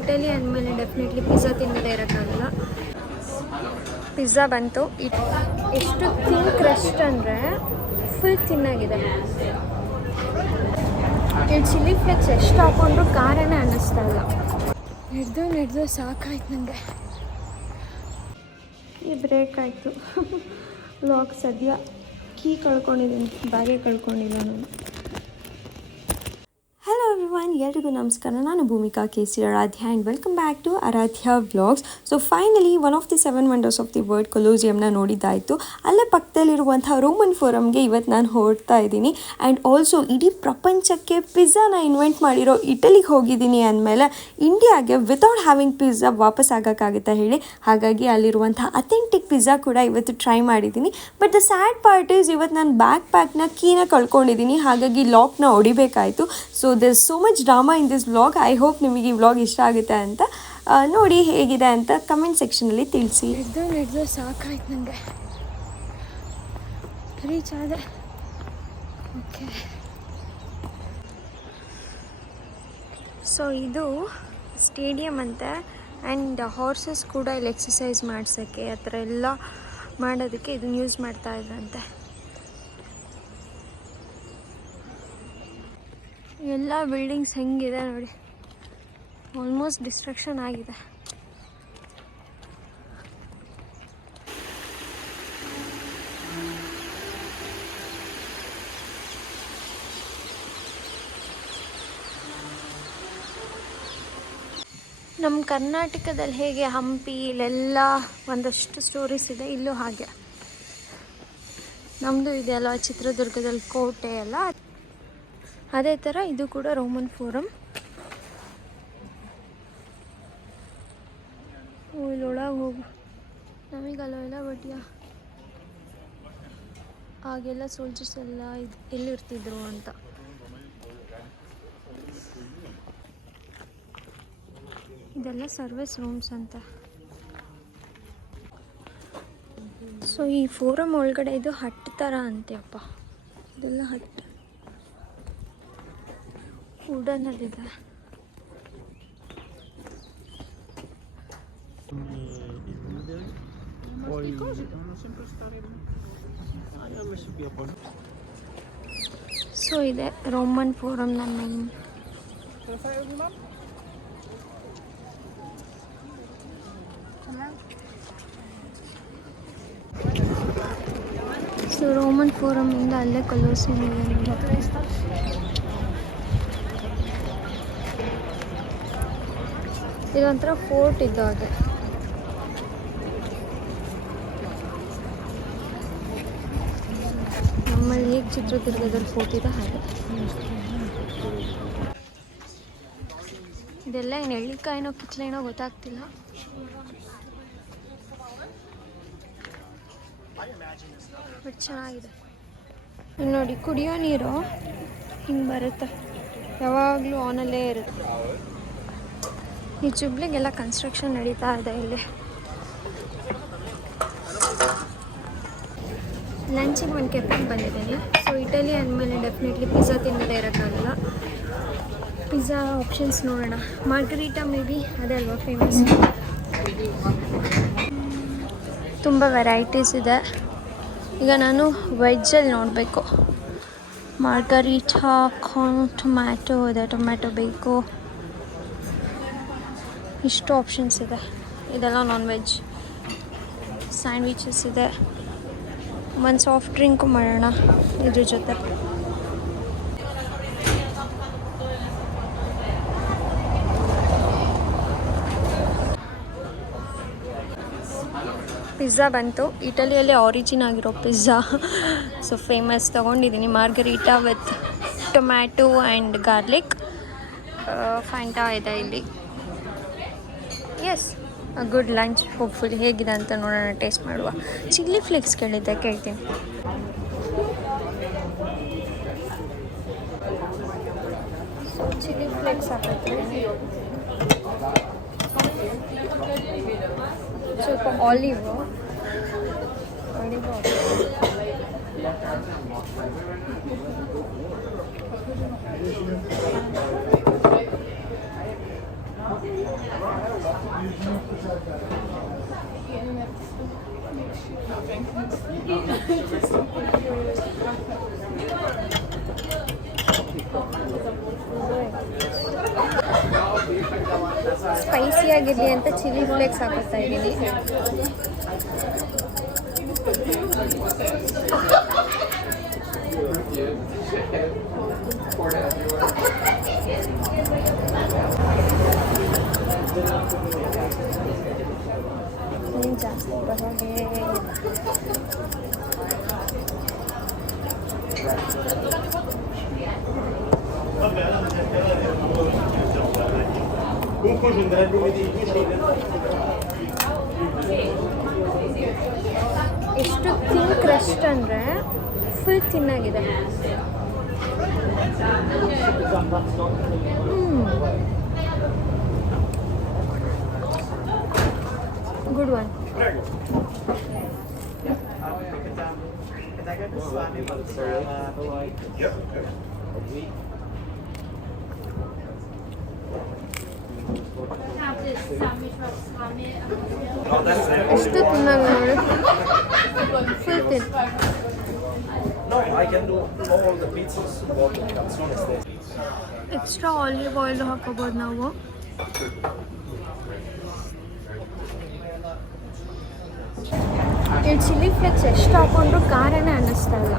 Italy ಅಂದಮೇಲೆ definitely pizza ತಿನ್ನದೇ ಇರೋಕ್ಕಾಗಲ್ಲ ಪಿಜ್ಜಾ ಬಂತು. ಇಟ್ ಎಷ್ಟು ಥಿನ್ ಕ್ರಸ್ಟ್ ಅಂದರೆ ಫುಲ್ ತಿನ್ನಾಗಿದೆ ಇಲ್ಲಿ ಚಿಲ್ಲಿ ಫ್ಲೇಕ್ಸ್ ಎಷ್ಟು ಹಾಕೊಂಡ್ರು ಖಾರನೇ ಅನ್ನಿಸ್ತಾ ಇಲ್ಲ. ನಡೆದು ನಡೆದು ಸಾಕಾಯ್ತು ನನಗೆ ಈ ಬ್ರೇಕ್ ಆಯಿತು. ಲಾಕ್ ಸದ್ಯ ಕೀ ಕಳ್ಕೊಂಡಿದ್ದೀನಿ ಬ್ಯಾಗೆ ಕಳ್ಕೊಂಡಿಲ್ಲ ನಾನು. ಎವ್ರಿವನ್ ಎಲ್ರಿಗೂ ನಮಸ್ಕಾರ. ನಾನು Bhoomika K C Aradhya and welcome back to Aradhya vlogs so finally one of the seven wonders of the world ಕೊಲೋಸಿಯಮ್ನ ನೋಡಿದ್ದಾಯಿತು. ಅಲ್ಲೇ ಪಕ್ಕದಲ್ಲಿರುವಂಥ ರೋಮನ್ ಫೋರಮ್ಗೆ ಇವತ್ತು ನಾನು ಹೊರಡ್ತಾ ಇದ್ದೀನಿ. ಆ್ಯಂಡ್ ಆಲ್ಸೋ ಇಡೀ ಪ್ರಪಂಚಕ್ಕೆ ಪಿಜ್ಜಾನ ಇನ್ವೆಂಟ್ ಮಾಡಿರೋ ಇಟಲಿಗೆ ಹೋಗಿದ್ದೀನಿ ಅಂದಮೇಲೆ ಇಂಡಿಯಾಗೆ ವಿತೌಟ್ ಹ್ಯಾವಿಂಗ್ ಪಿಜ್ಜಾ ವಾಪಸ್ ಆಗೋಕ್ಕಾಗುತ್ತಾ ಹೇಳಿ? ಹಾಗಾಗಿ ಅಲ್ಲಿರುವಂಥ ಅಥೆಂಟಿಕ್ ಪಿಜ್ಜಾ ಕೂಡ ಇವತ್ತು ಟ್ರೈ ಮಾಡಿದ್ದೀನಿ. But the sad part is ಇವತ್ತು ನಾನು ಬ್ಯಾಕ್ ಪ್ಯಾಕ್ನ ಕೀನ ಕಳ್ಕೊಂಡಿದ್ದೀನಿ. ಹಾಗಾಗಿ ಲಾಕ್ನ ಹೊಡಿಬೇಕಾಯಿತು. So this so much drama in this vlog I hope ನಿಮಗೆ ಈ ವ್ಲಾಗ್ ಇಷ್ಟ ಆಗುತ್ತೆ ಅಂತ. ನೋಡಿ ಹೇಗಿದೆ ಅಂತ ಕಮೆಂಟ್ ಸೆಕ್ಷನಲ್ಲಿ ತಿಳಿಸಿ. ಸಾಕಾಯ್ತು ನನಗೆ ರೀಚ್ ಆದ. ಓಕೆ ಸೊ ಇದು ಸ್ಟೇಡಿಯಂ ಅಂತ. ಆ್ಯಂಡ್ ಹಾರ್ಸಸ್ ಕೂಡ ಇಲ್ಲಿ ಎಕ್ಸಸೈಸ್ ಮಾಡ್ಸೋಕ್ಕೆ ಆ ಥರ ಎಲ್ಲ ಮಾಡೋದಕ್ಕೆ ಇದನ್ನು ಯೂಸ್ ಮಾಡ್ತಾ ಇದ್ರಂತೆ. ಎಲ್ಲ ಬಿಲ್ಡಿಂಗ್ಸ್ ಹೆಂಗಿದೆ ನೋಡಿ. ಆಲ್ಮೋಸ್ಟ್ ಡಿಸ್ಟ್ರಕ್ಷನ್ ಆಗಿದೆ. ನಮ್ಮ ಕರ್ನಾಟಕದಲ್ಲಿ ಹೇಗೆ ಹಂಪಿ, ಇಲ್ಲೆಲ್ಲ ಒಂದಷ್ಟು ಸ್ಟೋರೀಸ್ ಇದೆ, ಇಲ್ಲೂ ಹಾಗೆ. ನಮ್ಮದು ಇದೆಯಲ್ಲ ಚಿತ್ರದುರ್ಗದಲ್ಲಿ ಕೋಟೆ ಎಲ್ಲ. ಅದೇ ಥರ ಇದು ಕೂಡ ರೋಮನ್ ಫೋರಮ್ ಇಲ್ಲಿ ಇಲ್ಲೊಳಗೆ ಹೋಗು. ನಮಗಲ್ಲ ಎಲ್ಲ ಬಟ್ಯ ಆಗೆಲ್ಲ ಸೋಲ್ಜರ್ಸ್ ಎಲ್ಲ ಇದು ಎಲ್ಲಿರ್ತಿದ್ರು ಅಂತ. ಇದೆಲ್ಲ ಸರ್ವಿಸ್ ರೂಮ್ಸ್ ಅಂತ. ಸೊ ಈ ಫೋರಮ್ ಒಳಗಡೆ ಇದು ಹಟ್ ಥರ ಅಂತೆಯಪ್ಪ. ಇದೆಲ್ಲ ಹಟ್. ವುಡನಲ್ಲಿದೆ Poi devono sempre stare. Ah, io ho messo qui a posto. So ಇದೆ Roman ಫೋರಮ್ನ main Te lo fai una? So Roman ಫೋರಮಿಂದ ಅಲ್ಲೇ ಕಲೋಸಿಯಂ ಇದೊಂಥರ ಫೋರ್ಟ್ ಇದ್ದ ಹಾಗೆ ನಮ್ಮಲ್ಲಿ ಹೇಗೆ ಚಿತ್ರದುರ್ಗದಲ್ಲಿ ಫೋರ್ಟ್ ಇದೆ ಹಾಗೆ. ಇದೆಲ್ಲ ಏನು ಎಳ್ಳಿಕಾಯಿನೋ ಕಿಚ್ಲೇನೋ ಗೊತ್ತಾಗ್ತಿಲ್ಲ. ಬಟ್ ಚೆನ್ನಾಗಿದೆ. ಇಲ್ಲಿ ನೋಡಿ ಕುಡಿಯೋ ನೀರು ಹಿಂಗೆ ಬರುತ್ತೆ. ಯಾವಾಗಲೂ ಆನಲ್ಲೇ ಇರುತ್ತೆ. ಈ ಜುಬ್ಲಿಗೆಲ್ಲ ಕನ್ಸ್ಟ್ರಕ್ಷನ್ ನಡೀತಾ ಇದೆ ಇಲ್ಲಿ. ಲಂಚಿಗೆ ಒಂದು ಕೆಫೆಗೆ ಬಂದಿದ್ದೀನಿ. ಸೊ ಇಟಲಿ ಅಂದಮೇಲೆ ಡೆಫಿನೆಟ್ಲಿ ಪಿಜ್ಜಾ ತಿನ್ನದೇ ಇರೋಕ್ಕಾಗಲ್ಲ. ಪಿಜ್ಜಾ ಆಪ್ಷನ್ಸ್ ನೋಡೋಣ. ಮಾರ್ಗರೀಟಾ ಮೇ ಬಿ ಅದೇ ಅಲ್ವಾ ಫೇಮಸ್ ತುಂಬ ವೆರೈಟೀಸ್ ಇದೆ. ಈಗ ನಾನು ವೆಜ್ಜಲ್ಲಿ ನೋಡಬೇಕು. ಮಾರ್ಗರೀಟಾ ಕಾರ್ನ್ ಟೊಮ್ಯಾಟೊ ಇದೆ. ಟೊಮ್ಯಾಟೊ ಬೇಕು. ಇಷ್ಟು ಆಪ್ಷನ್ಸ್ ಇದೆ. ಇದೆಲ್ಲ ನಾನ್ ವೆಜ್ ಸ್ಯಾಂಡ್ವಿಚಸ್ ಇದೆ. ಒಂದು ಸಾಫ್ಟ್ ಡ್ರಿಂಕು ಮಾಡೋಣ ಇದ್ರ ಜೊತೆ. ಪಿಜ್ಜಾ ಬಂತು. ಇಟಲಿಯಲ್ಲಿ ಆರಿಜಿನ್ ಆಗಿರೋ ಪಿಜ್ಜಾ ಸೊ ಫೇಮಸ್ ತೊಗೊಂಡಿದ್ದೀನಿ margherita with tomato and garlic Fanta ಇದೆ ಇಲ್ಲಿ. ಎಸ್ ಗುಡ್ ಲಂಚ್ ಹೋಪ್ಫುಲಿ ಹೇಗಿದೆ ಅಂತ ನೋಡೋಣ ಟೇಸ್ಟ್ ಮಾಡುವ. ಚಿಲ್ಲಿ ಫ್ಲೇಕ್ಸ್ ಕೇಳಿದ್ದೆ, ಕೇಳ್ತೀನಿ. ಸೊ ಚಿಲ್ಲಿ ಫ್ಲೇಕ್ಸ್ ಹಾಕಿದ್ದೀನಿ ಸ್ವಲ್ಪ ಆಲಿವ್ ಆಲಿವ್ ಸ್ಪೈಸಿ ಆಗಿರಲಿ ಅಂತ ಚಿಲ್ಲಿ ಫ್ಲೇಕ್ಸ್ ಹಾಕೋತಾ ಇದ್ದೀನಿ. ಜಾಸ್ತಿ ಎಷ್ಟು ಥಿನ್ ಕ್ರಸ್ಟ್ ಅಂದರೆ full ತಿನ್ನಾಗಿದೆ. Good one Yeah, Because I got the Swami from No, I can do all the pizzas, what as soon as they. Extra olive oil daha. ಈ chilli flakes ಎಷ್ಟು ಹಾಕೊಂಡ್ರು ಖಾರನೇ ಅನ್ನಿಸ್ತಾ ಇಲ್ಲ.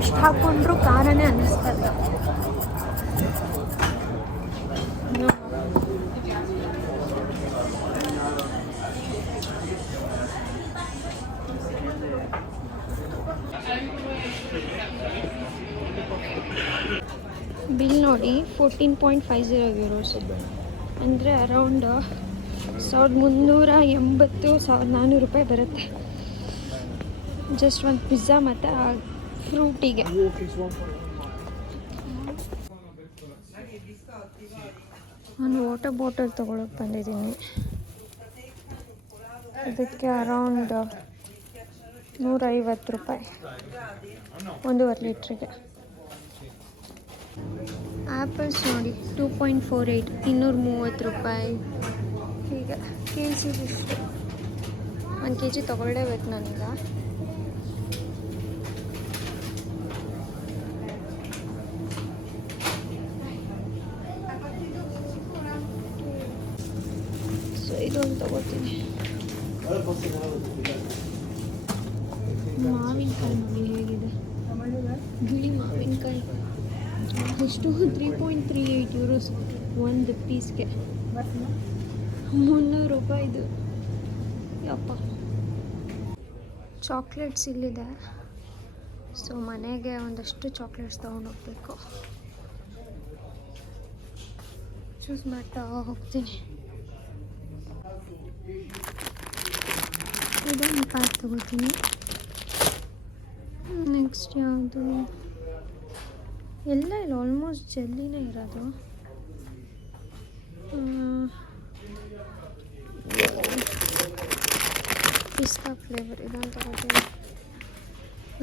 ಎಷ್ಟು ಹಾಕೊಂಡ್ರು ಖಾರನೇ ಅನ್ನಿಸ್ತಾ ಇಲ್ಲ. ಬಿಲ್ ನೋಡಿ fourteen point five zero euros ಅಂದರೆ ಅರೌಂಡ್ ಸಾವಿರದ ಮುನ್ನೂರ ಎಂಬತ್ತು, ಸಾವಿರದ ನಾನ್ನೂರು ರೂಪಾಯಿ ಬರುತ್ತೆ. ಜಸ್ಟ್ ಒಂದು ಪಿಜ್ಜಾ ಮತ್ತು ಫ್ರೂಟಿಗೆ ನಾನು ವಾಟರ್ ಬಾಟಲ್ ತೊಗೊಳಕ್ಕೆ ಬಂದಿದ್ದೀನಿ. ಇದಕ್ಕೆ ಅರೌಂಡ್ ನೂರೈವತ್ತು ರೂಪಾಯಿ. ಒಂದೂವರೆ ಲೀಟ್ರಿಗೆ. ಆ್ಯಪಲ್ಸ್ ನೋಡಿ ಟೂ ಪಾಯಿಂಟ್ ಫೋರ್ ಏಯ್ಟ್ ಇನ್ನೂರ ಮೂವತ್ತು ರೂಪಾಯಿ. ಹೀಗೆ ಕೆ ಜಿದಿಷ್ಟು ಒಂದು ಕೆ ಜಿ ತೊಗೊಳ್ಳೇಬೇಕು ನಾನೀಗ ಸೊ ಇದೊಂದು ಮಾವಿನಕಾಯಿ ಹೇಗಿದೆ. ಬಿಳಿ ಮಾವಿನಕಾಯಿ. ಎಷ್ಟು? Three point three eight euros ಒಂದು ಪೀಸ್ಗೆ ಮುನ್ನೂರು ರೂಪಾಯಿ ಇದು. ಯಪ್ಪ. ಚಾಕ್ಲೇಟ್ಸ್ ಇಲ್ಲಿದೆ. ಸೊ ಮನೆಗೆ ಒಂದಷ್ಟು ಚಾಕ್ಲೇಟ್ಸ್ ತೊಗೊಂಡೋಗ್ಬೇಕು. ಚೂಸ್ ಮಾಡ್ತಾ ಹೋಗ್ತೀನಿ. ಇದೊಂದು ಪ್ಯಾಕ್ ತೊಗೋತೀನಿ. ನೆಕ್ಸ್ಟ್ ಯಾವುದು? ಎಲ್ಲ ಇಲ್ಲ ಆಲ್ಮೋಸ್ಟ್ ಜಲ್ಲಿನೇ ಇರೋದು. ಪಿಸ್ತಾ ಫ್ಲೇವರ್ ಇದನ್ನು ತಗೋತೀನಿ.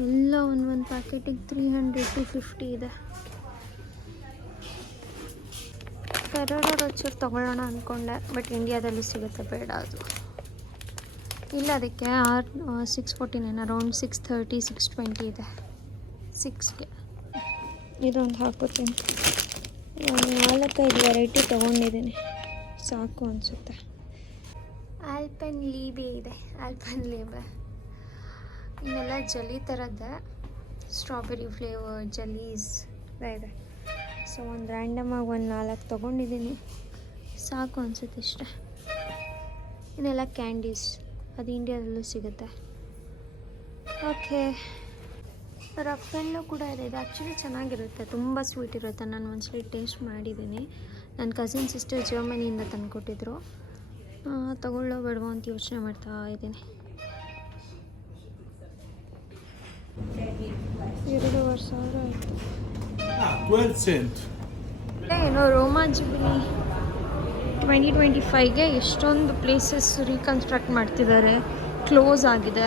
ಎಲ್ಲ ಒಂದು ಒಂದು ಪ್ಯಾಕೆಟಿಗೆ ತ್ರೀ ಹಂಡ್ರೆಡ್ ಟು ಫಿಫ್ಟಿ ಇದೆ. ಫೆರೋರೋ ರೊಚ್ಚೂರು ತೊಗೊಳ್ಳೋಣ ಅಂದ್ಕೊಂಡೆ ಬಟ್ ಇಂಡಿಯಾದಲ್ಲಿ ಸಿಗುತ್ತೆ ಬೇಡ ಅದು. ಇಲ್ಲ ಅದಕ್ಕೆ or six forty nine around six thirty six twenty ಇದೆ. ಸಿಕ್ಸ್ಗೆ ಇದೊಂದು ಹಾಕೋತೀನಿ. ನಾನು ನಾಲ್ಕೈದು ವೆರೈಟಿ ತೊಗೊಂಡಿದ್ದೀನಿ. ಸಾಕು ಅನಿಸುತ್ತೆ. ಆಲ್ಪನ್ ಲೀಬೆ ಇದೆ. ಆಲ್ಪನ್ ಲೀಬೆ ಇನ್ನೆಲ್ಲ ಜಲಿ ಥರದ್ದೇ ಸ್ಟ್ರಾಬೆರಿ ಫ್ಲೇವರ್ ಜಲೀಸ್ ಇದೆ. ಸೊ ಒಂದು ರ್ಯಾಂಡಮಾಗಿ ಒಂದು ನಾಲ್ಕು ತೊಗೊಂಡಿದ್ದೀನಿ. ಸಾಕು ಅನಿಸುತ್ತೆ ಇಷ್ಟೆ. ಇನ್ನೆಲ್ಲ ಕ್ಯಾಂಡೀಸ್ ಅದು ಇಂಡಿಯಾದಲ್ಲೂ ಸಿಗುತ್ತೆ. ಓಕೆ ರಫೆಲ್ಲೂ ಕೂಡ ಇದೆ. ಇದು ಆ್ಯಕ್ಚುಲಿ ಚೆನ್ನಾಗಿರುತ್ತೆ. ತುಂಬ ಸ್ವೀಟ್ ಇರುತ್ತೆ. ನಾನು ಒಂದ್ಸಲಿ ಟೇಸ್ಟ್ ಮಾಡಿದ್ದೀನಿ. ನನ್ನ ಕಸಿನ್ ಸಿಸ್ಟರ್ ಜರ್ಮನಿಯಿಂದ ತಂದುಕೊಟ್ಟಿದ್ರು. ತಗೊಳ್ಳೋ ಬೇಡವೋ ಅಂತ ಯೋಚನೆ ಮಾಡ್ತಾ ಇದ್ದೀನಿ. ಎರಡೂವರೆ ಸಾವಿರ ಆಯಿತು. ಟ್ವೆಲ್ ಸೆಂಟ್ ಏನೋ ರೋಮಾ ಟ್ವೆಂಟಿ ಟ್ವೆಂಟಿ ಫೈವ್ಗೆ ಎಷ್ಟೊಂದು ಪ್ಲೇಸಸ್ ರೀಕನ್ಸ್ಟ್ರಕ್ಟ್ ಮಾಡ್ತಿದ್ದಾರೆ. ಕ್ಲೋಸ್ ಆಗಿದೆ.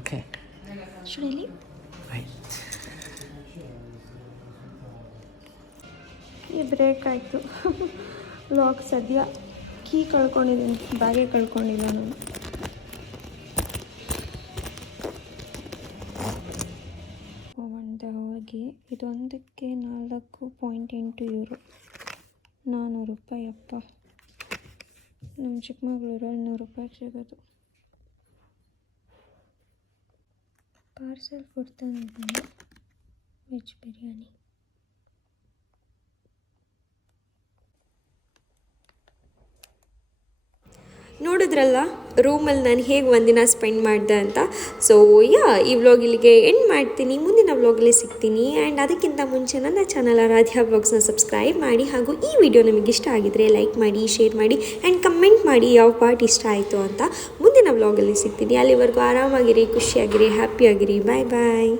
ಓಕೆ ಈ ಬ್ರೇಕ್ ಆಯಿತು. ಲಾಕ್ ಸದ್ಯ. ಕೀ ಕಳ್ಕೊಂಡಿದ್ದೀನಿ. ಬ್ಯಾಗೇ ಕಳ್ಕೊಂಡಿಲ್ಲ ನಾನು. ಇದೊಂದಕ್ಕೆ ನಾಲ್ಕು ಪಾಯಿಂಟ್ ಎಂಟು ಯೂರೋ. ನಾನ್ನೂರು ರೂಪಾಯಿ ಅಪ್ಪ. ನಮ್ಮ ಚಿಕ್ಕಮಗಳೂರಲ್ಲಿ ನೂರು ರೂಪಾಯಿ ಸಿಗೋದು. ಪಾರ್ಸೆಲ್ ಫುಡ್ ತಂದಿದ್ದೀನಿ ವೆಜ್ ಬಿರಿಯಾನಿ. ನೋಡಿದ್ರಲ್ಲ? ರೂಮಲ್ಲಿ ನಾನು ಹೇಗೆ ಒಂದಿನ ಸ್ಪೆಂಡ್ ಮಾಡಿದೆ ಅಂತ? ಸೊ ಯಾ ಈ ವ್ಲಾಗ್ ಇಲ್ಲಿಗೆ ಎಂಡ್ ಮಾಡ್ತೀನಿ. ಮುಂದಿನ ವ್ಲಾಗಲ್ಲಿ ಸಿಗ್ತೀನಿ. ಆ್ಯಂಡ್ ಅದಕ್ಕಿಂತ ಮುಂಚೆ ನನ್ನ ಚಾನಲ್ ಆರಾಧ್ಯ ವ್ಲಾಗ್ಸ್ನ ಸಬ್ಸ್ಕ್ರೈಬ್ ಮಾಡಿ ಹಾಗೂ ಈ ವಿಡಿಯೋ ನಿಮಗೆ ಇಷ್ಟ ಆಗಿದರೆ ಲೈಕ್ ಮಾಡಿ ಶೇರ್ ಮಾಡಿ ಆ್ಯಂಡ್ ಕಮೆಂಟ್ ಮಾಡಿ ಯಾವ ಪಾರ್ಟ್ ಇಷ್ಟ ಆಯಿತು ಅಂತ ಮುಂದಿನ ವ್ಲಾಗಲ್ಲಿ ಸಿಗ್ತೀನಿ. ಅಲ್ಲಿವರೆಗೂ ಆರಾಮಾಗಿರಿ, ಖುಷಿಯಾಗಿರಿ ಹ್ಯಾಪಿಯಾಗಿರಿ ಬಾಯ್ ಬಾಯ್